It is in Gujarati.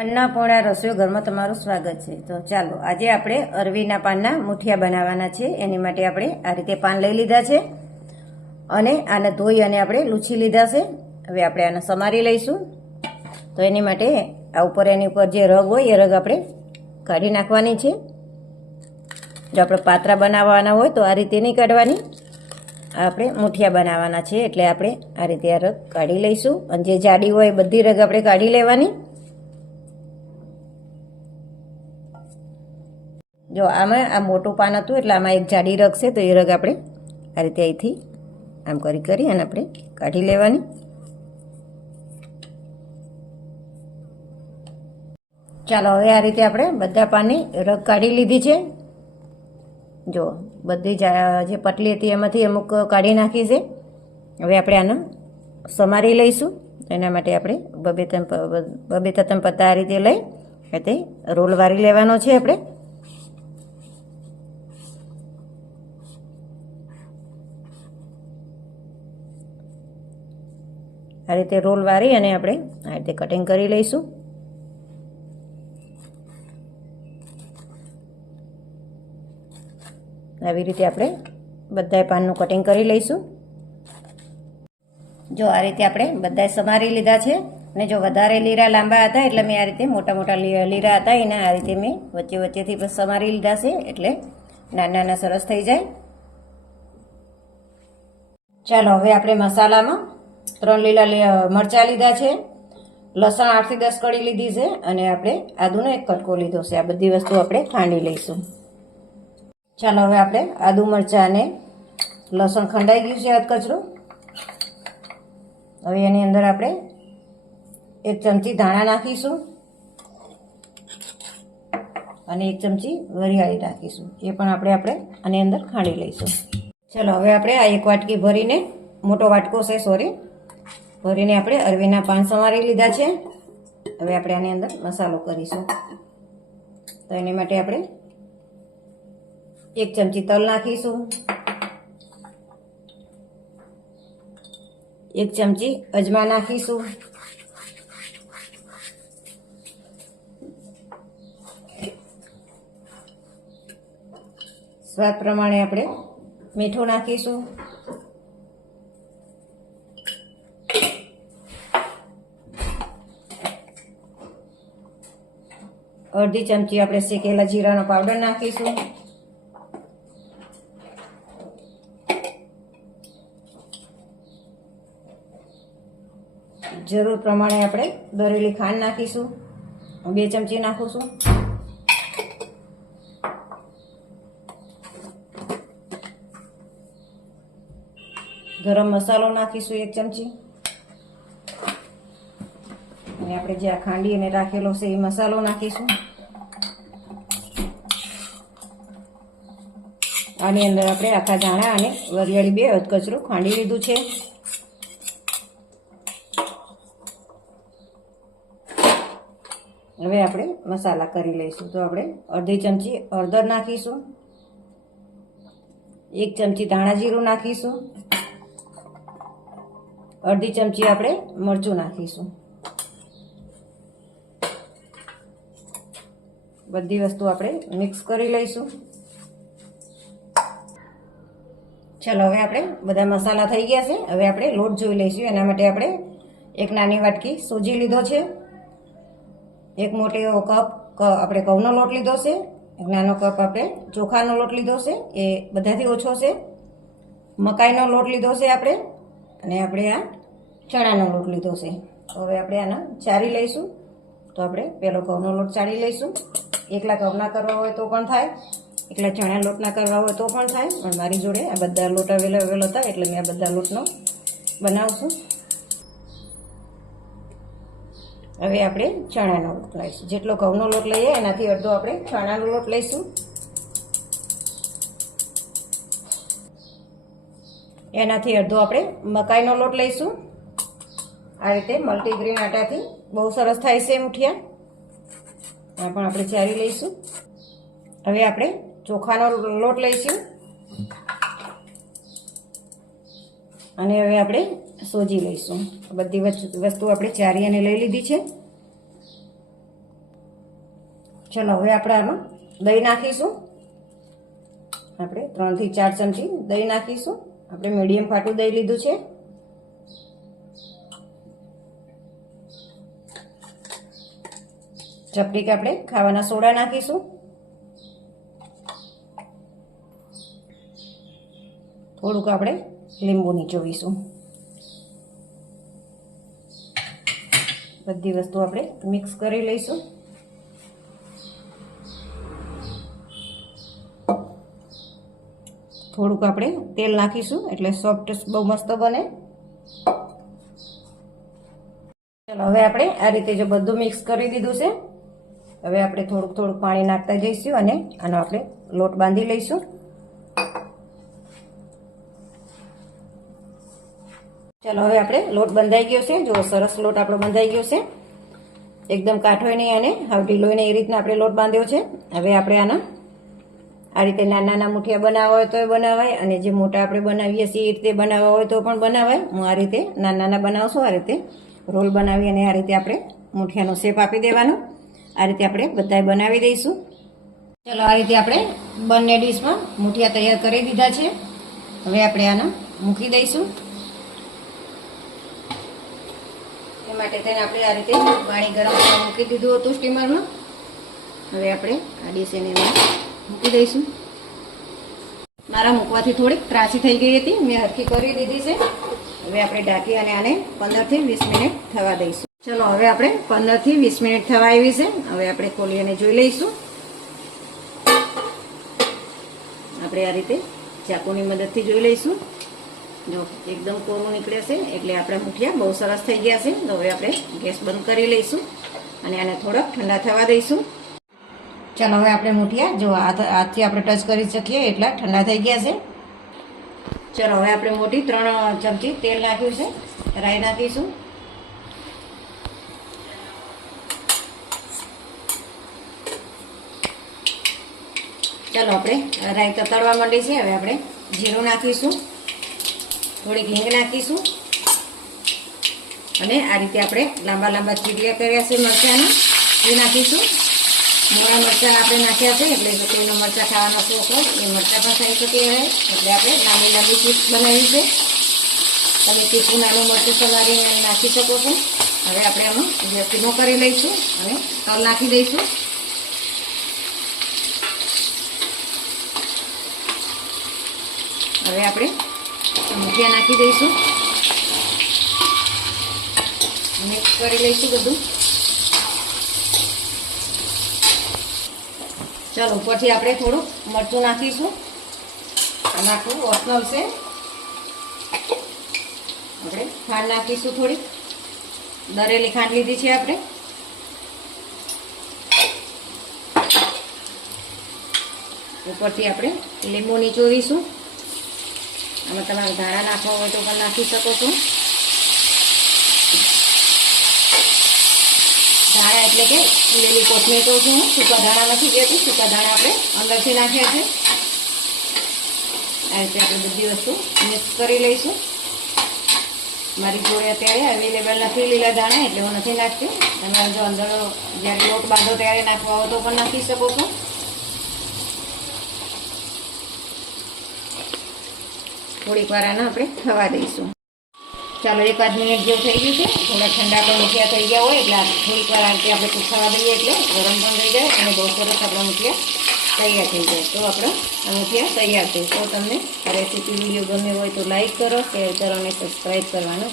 અન્નપૂર્ણા રસોઈ ઘરમાં તમારું સ્વાગત છે. તો ચાલો, આજે આપણે અરવીના પાનના મુઠિયા બનાવવાના છે. એની માટે આપણે આ રીતે પાન લઈ લીધા છે અને આને ધોઈ અને આપણે લૂછી લીધા છે. હવે આપણે આને સમારી લઈશું. તો એની માટે આ ઉપર એની ઉપર જે રગ હોય એ રગ આપણે કાઢી નાખવાની છે. જો આપણે પાત્રા બનાવવાના હોય તો આ રીતે નહીં કાઢવાની. આપણે મુઠિયા બનાવવાના છે એટલે આપણે આ રીતે આ રગ કાઢી લઈશું. અને જે જાડી હોય બધી રગ આપણે કાઢી લેવાની. જો આમાં આ મોટું પાન હતું, એટલે આમાં એક જાડી રગ છે, તો એ રગ આપણે આ રીતે અહીંથી આમ કરી કરી અને આપણે કાઢી લેવાની. ચાલો, હવે આ રીતે આપણે બધા પાનની રગ કાઢી લીધી છે. જો, બધી જા- પટલી હતી, એમાંથી અમુક કાઢી નાખી છે. હવે આપણે આને સમારી લઈશું. એના માટે આપણે બબે બબે ત્રણ પત્તા આ રીતે લઈ તે રોલ વારી લેવાનો છે આપણે. આ રીતે રોલ વારી અને આપણે આ રીતે કટિંગ કરી લઈશું. આવી રીતે આપણે બધાય પાનનું કટિંગ કરી લઈશું. જો આ રીતે આપણે બધાય સમારી લીધા છે અને જો વધારે લીરા લાંબા હતા એટલે મેં આ રીતે મોટા મોટા લીરા હતા, એને આ રીતે મેં વચ્ચે વચ્ચેથી બસ સમારી લીધા છે એટલે નાના નાના સરસ થઈ જાય. ચાલો, હવે આપણે મસાલામાં ત્રણ લીલા મરચાં લીધા છે. લસણ આઠથી દસ કળી લીધી છે અને આપણે આદુનો એક કટકો લીધો છે. આ બધી વસ્તુ આપણે ખાંડી લઈશું. ચાલો, હવે આપણે આદુ મરચાં અને લસણ ખંડાઈ ગયું છે અધકચરું હવે એની અંદર આપણે એક ચમચી ધાણા નાખીશું અને એક ચમચી વરિયાળી નાખીશું. એ પણ આપણે આપણે આની અંદર ખાંડી લઈશું. ચાલો, હવે આપણે આ એક વાટકી ભરીને, મોટો વાટકો છે સોરી ભરીને આપણે અરવીના પાન સમારી લીધા છે. હવે આપણે આની અંદર મસાલો કરીશું. તો એની માટે આપણે એક ચમચી તલ નાખીશું. એક ચમચી અજમા નાખીશું. સ્વાદ પ્રમાણે આપણે મીઠું નાખીશું. અડધી ચમચી આપણે શેકેલા જીરાનો પાવડર નાખીશું. જરૂર પ્રમાણે આપણે દરેલી ખાંડ નાખીશું. બે ચમચી નાખું છું ગરમ મસાલો નાખીશું એક ચમચી. અને આપણે જે આ ખાંડી અને રાખેલો છે, એ મસાલો નાખીશું. આની અંદર આપણે આખા ધાણા અને વરિયાળી બે અધકચરું ખાંડી લીધું છે. હવે આપણે મસાલા કરી લઈશું. તો આપણે અડધી ચમચી હળદર નાખીશું. એક ચમચી ધાણા જીરું નાખીશું. અડધી ચમચી આપણે મરચું નાખીશું. બધી વસ્તુ આપણે મિક્સ કરી લઈશું. ચાલો, હવે આપણે બધા મસાલા થઈ ગયા છે. હવે આપણે લોટ જોઈ લઈશું. એના માટે આપણે એક નાની વાટકી સૂજી લીધો છે. એક મોટો કપ આપણે ઘઉંનો લોટ લીધો છે. એક નાનો કપ આપણે ચોખાનો લોટ લીધો છે. એ બધાથી ઓછો છે. મકાઈનો લોટ લીધો છે આપણે. અને આપણે આ ચણાનો લોટ લીધો છે. હવે આપણે આને ચારી લઈશું. તો આપણે પેલો ઘઉંનો લોટ ચાળી લઈશું. એકલા ઘઉંના કરવા હોય તો પણ થાય, એકલા ચણા લોટના કરવા હોય તો પણ થાય, પણ મારી જોડે આ બધા લોટ અવેલેબલ હતા એટલે મેં આ બધા લોટનો બનાવશું. હવે આપણે ચણાનો લોટ લઈશું. જેટલો ઘઉંનો લોટ લઈએ એનાથી અડધો આપણે ચણાનો લોટ લઈશું. એનાથી અડધો આપણે મકાઈનો લોટ લઈશું. આ રીતે મલ્ટીગ્રેન આટાથી બહુ સરસ થાય છે મુઠિયા આ પણ આપણે ચારી લઈશું. હવે આપણે ચોખાનો લોટ લઈશું. અને હવે આપણે સોજી લઈશું. બધી વસ્તુ આપણે ચારી અને લઈ લીધી છે. ચલો, હવે આપણે આમાં દહીં નાખીશું. આપણે ત્રણથી ચાર ચમચી દહીં નાખીશું. આપણે મીડિયમ ફાટું દહીં લીધું છે. ચપટીક આપણે ખાવાના સોડા નાખીશું. થોડુંક આપણે લીંબુ નીચોવીશું બધી વસ્તુ આપણે મિક્સ કરી લઈશું. થોડુંક આપણે તેલ નાખીશું, એટલે સોફ્ટ બહુ મસ્ત બને. ચલો, હવે આપણે આ રીતે જો બધું મિક્સ કરી દીધું છે. હવે આપણે થોડુંક થોડુંક પાણી નાખતા જઈશું અને આનો આપણે લોટ બાંધી લઈશું. ચાલો, હવે આપણે લોટ બંધાઈ ગયો છે. જો સરસ લોટ આપણો બંધાઈ ગયો છે. એકદમ કાઠોય નહીં અને હવે ઢીલોય એ રીતના આપણે લોટ બાંધ્યો છે. હવે આપણે આના આ રીતે નાના નાના મુઠિયા બનાવવા હોય તો બનાવાય અને જે મોટા આપણે બનાવીએ છીએ એ રીતે બનાવવા હોય તો પણ બનાવાય. હું આ રીતે નાના નાના બનાવશું આ રીતે રોલ બનાવી અને આ રીતે આપણે મુઠિયાનો શેપ આપી દેવાનો. આ રીતે આપણે બધાએ બનાવી દઈશું. ચલો, આ રીતે આપણે બંને ડીશમાં મૂઠિયા તૈયાર કરી દીધા છે. હવે આપણે આને મૂકી દઈશું. એ માટે તેને આપણે આ રીતે પાણી ગરમ કરવા મૂકી દીધું હતું સ્ટીમરમાં. હવે આપણે આ ડીશ એને મૂકી દઈશું. મારા મૂકવાથી થોડીક ત્રાસી થઈ ગઈ હતી. મેં હરખી કરી દીધી છે. હવે આપણે ઢાંકી અને આને પંદરથી વીસ મિનિટ થવા દઈશું. ચલો, હવે આપણે પંદરથી વીસ મિનિટ થવા આવી છે. હવે આપણે ખોલી અને જોઈ લઈશું. આપણે આ રીતે ચાકુની મદદથી જોઈ લઈશું. જો એકદમ કોરું નીકળે છે, એટલે આપણે મુઠિયા બહુ સરસ થઈ ગયા છે. તો હવે આપણે ગેસ બંધ કરી લઈશું અને આને થોડાક ઠંડા થવા દઈશું. ચાલો, હવે આપણે મુઠિયા જો હાથ, હાથથી આપણે ટચ કરી શકીએ એટલા ઠંડા થઈ ગયા છે. ચલો, હવે આપણે મોટી ત્રણ ચમચી તેલ નાખ્યું છે. રાઈ નાખીશું. ચાલો આપણે રાયતા તળવા માંડી છે, હવે આપણે જીરું નાખીશું, થોડીક હિંગ નાખીશું, અને આ રીતે આપણે લાંબા લાંબા ચીડિયા કર્યા છે મરચાંના, એ નાખીશું. મોડા મરચાં આપણે નાખ્યા છે, એટલે જો કોઈનો મરચાં ખાવાનો શોખ હોય, એ મરચાં પણ ખાઈ શકીએ હવે, એટલે આપણે લાંબી લાંબી ચીપ્સ બનાવી છે. તમે તીખું નાનું મરચું સવારીને નાખી શકો છો. હવે આપણે આમાં ગેસ ધીમો કરી લઈશું અને તલ નાખી દઈશું. હવે આપણે મુઠિયા નાખી દઈશું. મિક્સ કરી લઈશું બધું. ચાલો, ઉપરથી આપણે થોડુંક મરચું નાખીશું. નાખવું ઓપ્શનલ છે. આપણે ખાંડ નાખીશું થોડી દરેલી ખાંડ લીધી છે આપણે. ઉપરથી આપણે લીંબુ નીચોવીશું આમાં તમારે ધાણા નાખવા હોય તો પણ નાખી શકો છો. ધાણા એટલે કે લીલી કોથમીર કહું છું હું સૂકા ધાણા નથી કહેતી, સૂકા ધાણા આપણે અંદરથી નાખ્યા છે આ રીતે આપણે બધી વસ્તુ મિક્સ કરી લઈશું. મારી જોડે અત્યારે અવેલેબલ નથી લીલા ધાણા, એટલે હું નથી નાખતી. તમારે જો અંદર જ્યારે લોટ બાંધો ત્યારે નાખવા હોય તો પણ નાખી શકો છો. થોડીક વાર આને આપણે થવા દઈશું. ચાલો, એક પાંચ મિનિટ જેવું થઈ ગયું છે. થોડા ઠંડા પણ મૂઠિયા થઈ ગયા હોય, એટલે થોડીક વાર આ રીતે આપણે થવા દઈએ એટલે ગરમ પણ થઈ જાય અને બહુ સરસ આપણા મૂઠિયા તૈયાર થઈ જાય. તો આપણા મૂઠિયા તૈયાર થઈ તો તમને રેસીપી વીડિયો ગમે હોય તો લાઇક કરો, શેર કરો અને સબસ્ક્રાઈબ કરવાનું